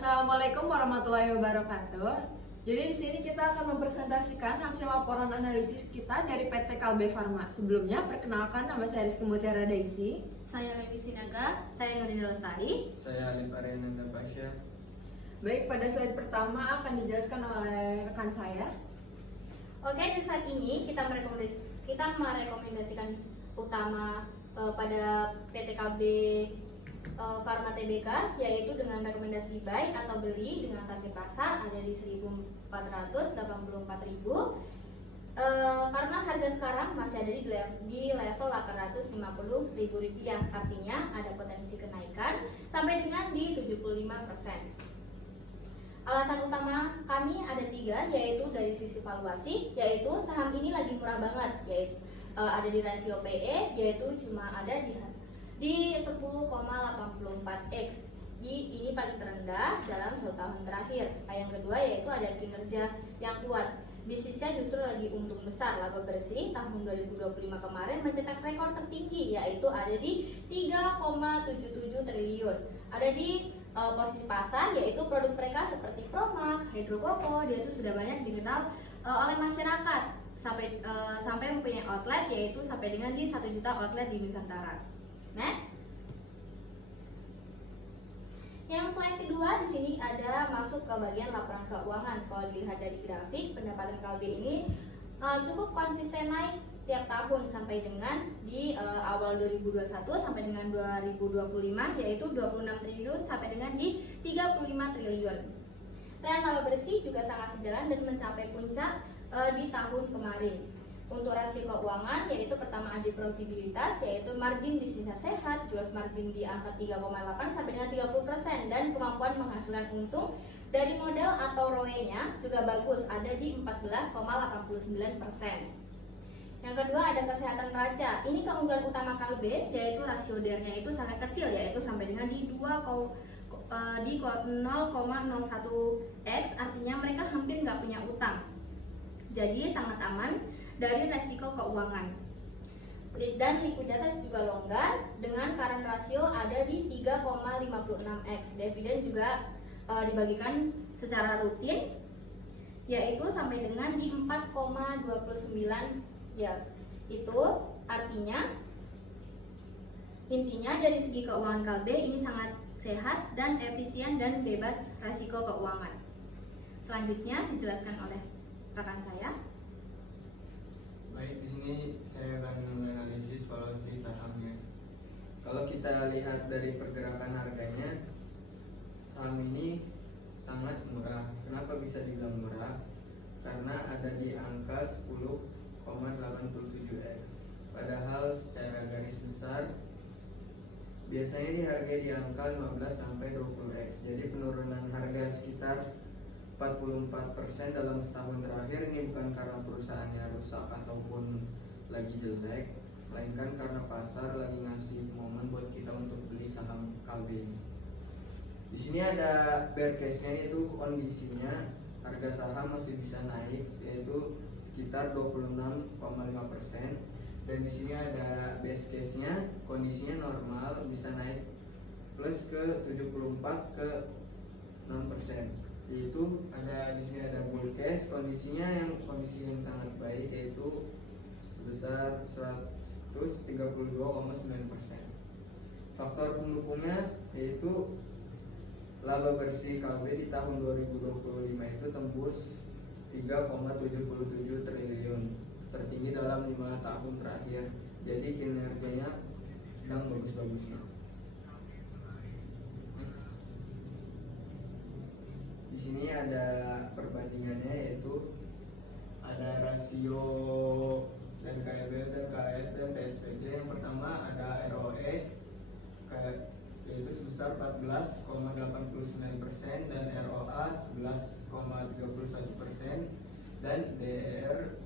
Assalamualaikum warahmatullahi wabarakatuh. Jadi di sini kita akan mempresentasikan hasil laporan analisis kita dari PT Kalbe Farma. Sebelumnya, perkenalkan, nama saya Rizky Mutiara Daisy. Saya Levi Sinaga, saya Nurina Lestari. Saya Alif Ariananda Pasha. Baik, pada slide pertama akan dijelaskan oleh rekan saya. Oke, di saat ini kita merekomendasikan utama pada PT Kalbe Farma Tbk, yaitu dengan rekomendasi buy atau beli dengan target pasar ada di 1.484.000. Karena harga sekarang masih ada di level Rp850.000, artinya ada potensi kenaikan sampai dengan di 75%. Alasan utama kami ada 3, yaitu dari sisi valuasi, yaitu saham ini lagi murah banget, yaitu ada di rasio PE, yaitu cuma ada di 10,84x. Ini paling terendah dalam 1 tahun terakhir. Yang kedua yaitu ada kinerja yang kuat. Bisnisnya justru lagi untung besar. Laba bersih tahun 2025 kemarin mencetak rekor tertinggi, yaitu ada di 3,77 triliun. Ada di posisi pasar, yaitu produk mereka seperti Proma, Hydrokoko, dia itu sudah banyak dikenal oleh masyarakat sampai mempunyai outlet, yaitu sampai dengan di 1 juta outlet di Nusantara. Next. Yang slide kedua di sini ada masuk ke bagian laporan keuangan. Kalau dilihat dari grafik, pendapatan Kalbe ini cukup konsisten naik tiap tahun sampai dengan di awal 2021 sampai dengan 2025, yaitu 26 triliun sampai dengan di 35 triliun. Tren laba bersih juga sangat sejalan dan mencapai puncak di tahun kemarin. Untuk rasio keuangan, yaitu pertama ada profitabilitas, yaitu margin bisnisnya sehat, gross margin di angka 3,8 sampai dengan 30%, dan kemampuan menghasilkan untung dari modal atau ROE-nya juga bagus, ada di 14,89%. Yang kedua ada kesehatan neraca. Ini keunggulan utama Kalbe, yaitu rasio DER-nya itu sangat kecil, yaitu sampai dengan di 0,01x, artinya mereka hampir nggak punya utang. Jadi sangat aman dari resiko keuangan. Dan likuiditas juga longgar dengan current ratio ada di 3,56x. Dividen juga dibagikan secara rutin, yaitu sampai dengan di 4,29 ya. Itu artinya intinya dari segi keuangan Kalbe ini sangat sehat dan efisien dan bebas resiko keuangan. Selanjutnya dijelaskan oleh rekan saya. Baik, di sini saya akan menganalisis valuasi sahamnya. Kalau kita lihat dari pergerakan harganya, saham ini sangat murah. Kenapa bisa dibilang murah? Karena ada di angka 10,87x. Padahal secara garis besar biasanya dihargai di angka 15 sampai 20x. Jadi penurunan harga sekitar 44% dalam setahun terakhir ini bukan karena perusahaannya rusak ataupun lagi jelek, melainkan karena pasar lagi ngasih momen buat kita untuk beli saham Kalbe ini. Di sini ada bear case-nya, yaitu kondisinya harga saham masih bisa naik, yaitu sekitar 26,5%. Dan di sini ada base case-nya, kondisinya normal bisa naik plus ke 74 ke 6%. Yaitu ada di sini ada bull case, kondisi yang sangat baik, yaitu sebesar 132,9%. Faktor pendukungnya yaitu laba bersih Kalbe di tahun 2025 itu tembus 3,77 triliun, tertinggi dalam 5 tahun terakhir. Jadi kinerjanya sedang bagus-bagusnya. Di sini ada perbandingannya, yaitu ada rasio dan KEB dan KS dan TSPC. Yang pertama ada ROE yaitu sebesar 14,89% dan ROA 11,31% dan DER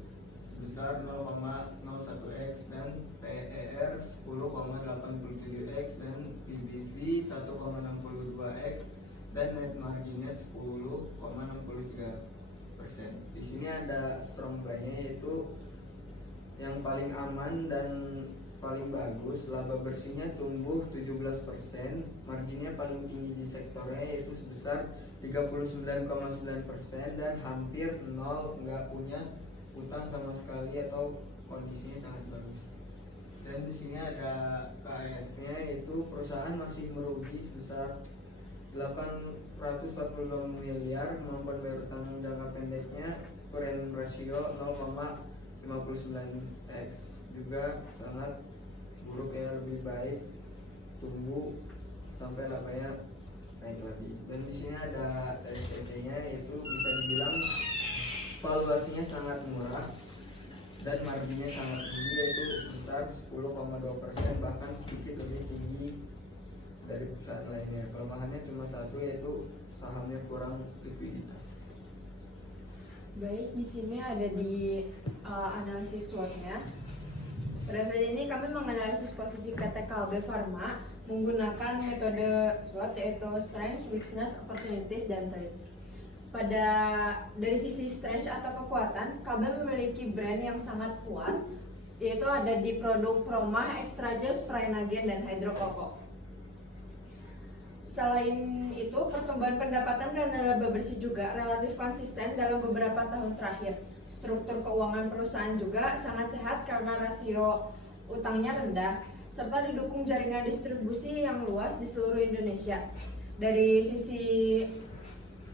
sebesar 0,01x dan PER 10,87x dan PBV 1,62x dan net marginnya 10,63%. Di sini ada strong buy-nya, yaitu yang paling aman dan paling bagus, laba bersihnya tumbuh 17%, marginnya paling tinggi di sektornya yaitu sebesar 39,9% dan hampir nol, nggak punya utang sama sekali atau kondisinya sangat bagus. Dan di sini ada KAF-nya, yaitu perusahaan masih merugi sebesar 842 miliar, kemampuan bayar utang jangka pendeknya current ratio 0,59x, juga sangat buruk ya, lebih baik tunggu sampai labanya naik lagi. Dan di sini ada SPT-nya, yaitu bisa dibilang valuasinya sangat murah dan marginnya sangat tinggi, yaitu sebesar 10,2%, bahkan sedikit lebih tinggi dari perusahaan lainnya. Kelemahannya cuma satu, yaitu sahamnya kurang likuiditas. Baik, di sini ada di analisis SWOT-nya. Pada saat ini kami menganalisis posisi PT Kalbe Farma menggunakan metode SWOT, yaitu Strength, Weakness, Opportunities, dan Threats. Dari sisi strength atau kekuatan, Kalbe memiliki brand yang sangat kuat, yaitu ada di produk Promah, Extra Juice, Prainagen, dan Hydro Coco. Selain itu, pertumbuhan pendapatan dan laba bersih juga relatif konsisten dalam beberapa tahun terakhir. Struktur keuangan perusahaan juga sangat sehat karena rasio utangnya rendah, serta didukung jaringan distribusi yang luas di seluruh Indonesia. Dari sisi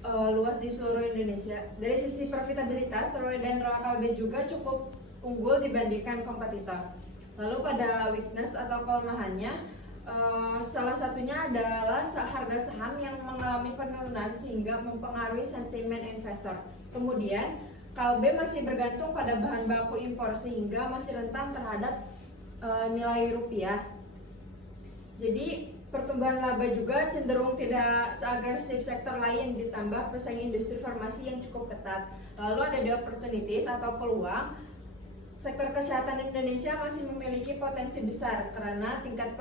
Dari sisi profitabilitas, ROE dan ROA Kalbe juga cukup unggul dibandingkan kompetitor. Lalu pada weakness atau kelemahannya, salah satunya adalah harga saham yang mengalami penurunan sehingga mempengaruhi sentimen investor. Kemudian, Kalbe masih bergantung pada bahan baku impor sehingga masih rentan terhadap nilai rupiah. Jadi, pertumbuhan laba juga cenderung tidak seagresif sektor lain, ditambah persaingan industri farmasi yang cukup ketat. Lalu ada the opportunities atau peluang. Sektor kesehatan Indonesia masih memiliki potensi besar karena tingkat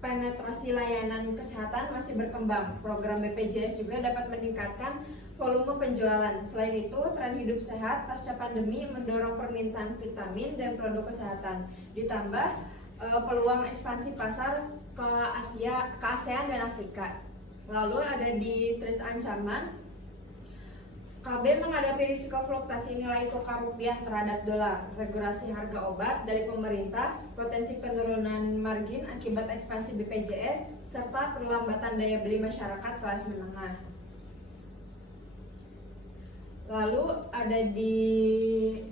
penetrasi layanan kesehatan masih berkembang. Program BPJS juga dapat meningkatkan volume penjualan. Selain itu, tren hidup sehat pasca pandemi mendorong permintaan vitamin dan produk kesehatan. Ditambah peluang ekspansi pasar ke ASEAN dan Afrika. Lalu ada di threat ancaman, KB menghadapi risiko fluktuasi nilai tukar rupiah terhadap dolar, regulasi harga obat dari pemerintah, potensi penurunan margin akibat ekspansi BPJS, serta perlambatan daya beli masyarakat kelas menengah. Lalu ada di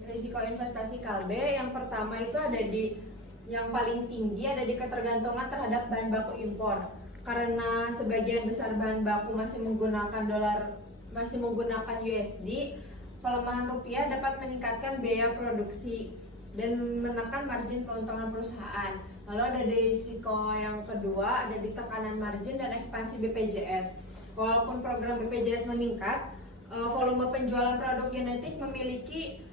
risiko investasi Kalbe, yang pertama itu ada di yang paling tinggi ada di ketergantungan terhadap bahan baku impor. Karena sebagian besar bahan baku masih menggunakan USD, pelemahan rupiah dapat meningkatkan biaya produksi dan menekan margin keuntungan perusahaan. Lalu ada di risiko yang kedua, ada di tekanan margin dan ekspansi BPJS. Walaupun program BPJS meningkat, volume penjualan produk genetik memiliki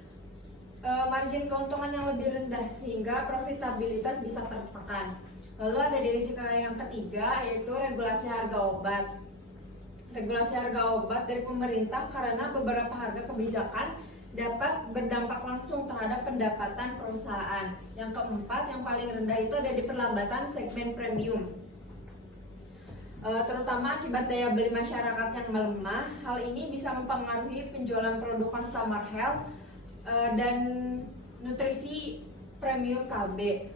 margin keuntungan yang lebih rendah sehingga profitabilitas bisa tertekan. Lalu ada di risiko yang ketiga, yaitu regulasi harga obat. Regulasi harga obat dari pemerintah karena beberapa harga kebijakan dapat berdampak langsung terhadap pendapatan perusahaan. Yang keempat, yang paling rendah itu ada di perlambatan segmen premium, terutama akibat daya beli masyarakat yang melemah. Hal ini bisa mempengaruhi penjualan produk consumer health dan nutrisi premium Kalbe.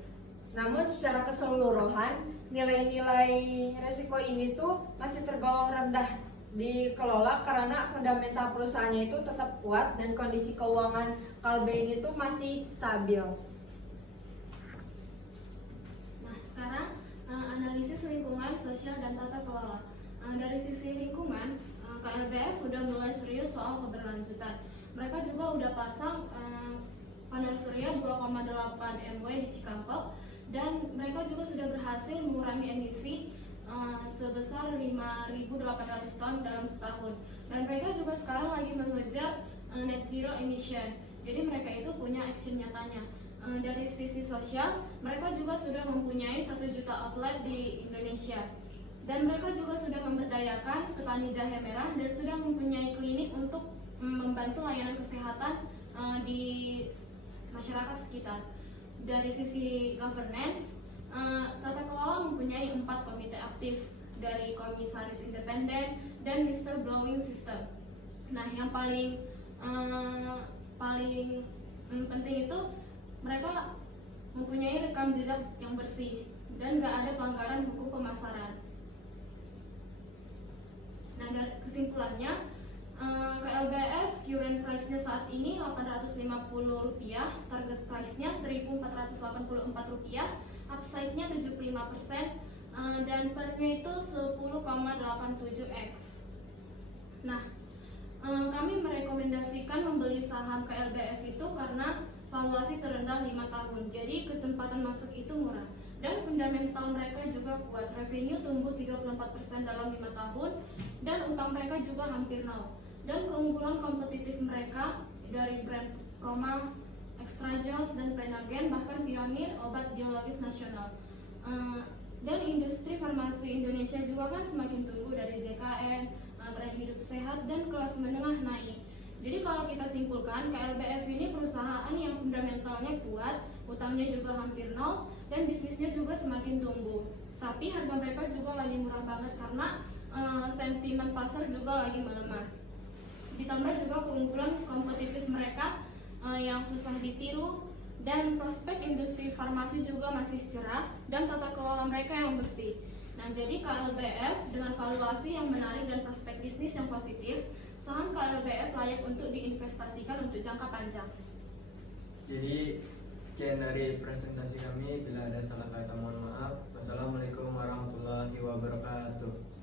Namun secara keseluruhan nilai-nilai resiko ini tuh masih tergolong rendah dikelola karena fundamental perusahaannya itu tetap kuat dan kondisi keuangan Kalbe ini tuh masih stabil. Nah, sekarang analisis lingkungan, sosial, dan tata kelola. Dari sisi lingkungan, KLBF udah mulai serius soal keberlanjutan. Mereka juga udah pasang panel surya 2,8 MW di Cikampek, dan mereka juga sudah berhasil mengurangi emisi sebesar 5.800 ton dalam setahun. Dan mereka juga sekarang lagi mengejar net zero emission. Jadi mereka itu punya action nyatanya. Dari sisi sosial, mereka juga sudah mempunyai 1 juta outlet di Indonesia. Dan mereka juga sudah memberdayakan petani jahe merah dan sudah mempunyai klinik untuk membantu layanan kesehatan di masyarakat sekitar. dari sisi governance, tata kelola mempunyai 4 komite aktif dari komisaris independen dan whistleblowing system. Nah, yang paling penting itu mereka mempunyai rekam jejak yang bersih dan nggak ada pelanggaran hukum pemasaran. Nah, dari kesimpulannya, KLBF current price-nya saat ini Rp850, target price-nya Rp1.484, upside-nya 75%, dan per-nya itu 10,87x. Nah, kami merekomendasikan membeli saham KLBF itu karena valuasi terendah 5 tahun. Jadi kesempatan masuk itu murah. Dan fundamental mereka juga kuat. Revenue tumbuh 34% dalam 5 tahun dan utang mereka juga hampir nol. Dan keunggulan kompetitif mereka dari brand Roma, Extragels, dan Prenagen, bahkan Pionir, obat biologis nasional. Dan industri farmasi Indonesia juga kan semakin tumbuh dari JKN, tren hidup sehat, dan kelas menengah naik. Jadi kalau kita simpulkan, KLBF ini perusahaan yang fundamentalnya kuat, utangnya juga hampir nol, dan bisnisnya juga semakin tumbuh. Tapi harga mereka juga lagi murah banget karena sentimen pasar juga lagi melemah. Ditambah juga keunggulan kompetitif mereka yang susah ditiru, dan prospek industri farmasi juga masih cerah, dan tata kelola mereka yang bersih. Nah, jadi KLBF dengan valuasi yang menarik dan prospek bisnis yang positif, saham KLBF layak untuk diinvestasikan untuk jangka panjang. Jadi sekian dari presentasi kami. Bila ada salah kata mohon maaf. Wassalamualaikum warahmatullahi wabarakatuh.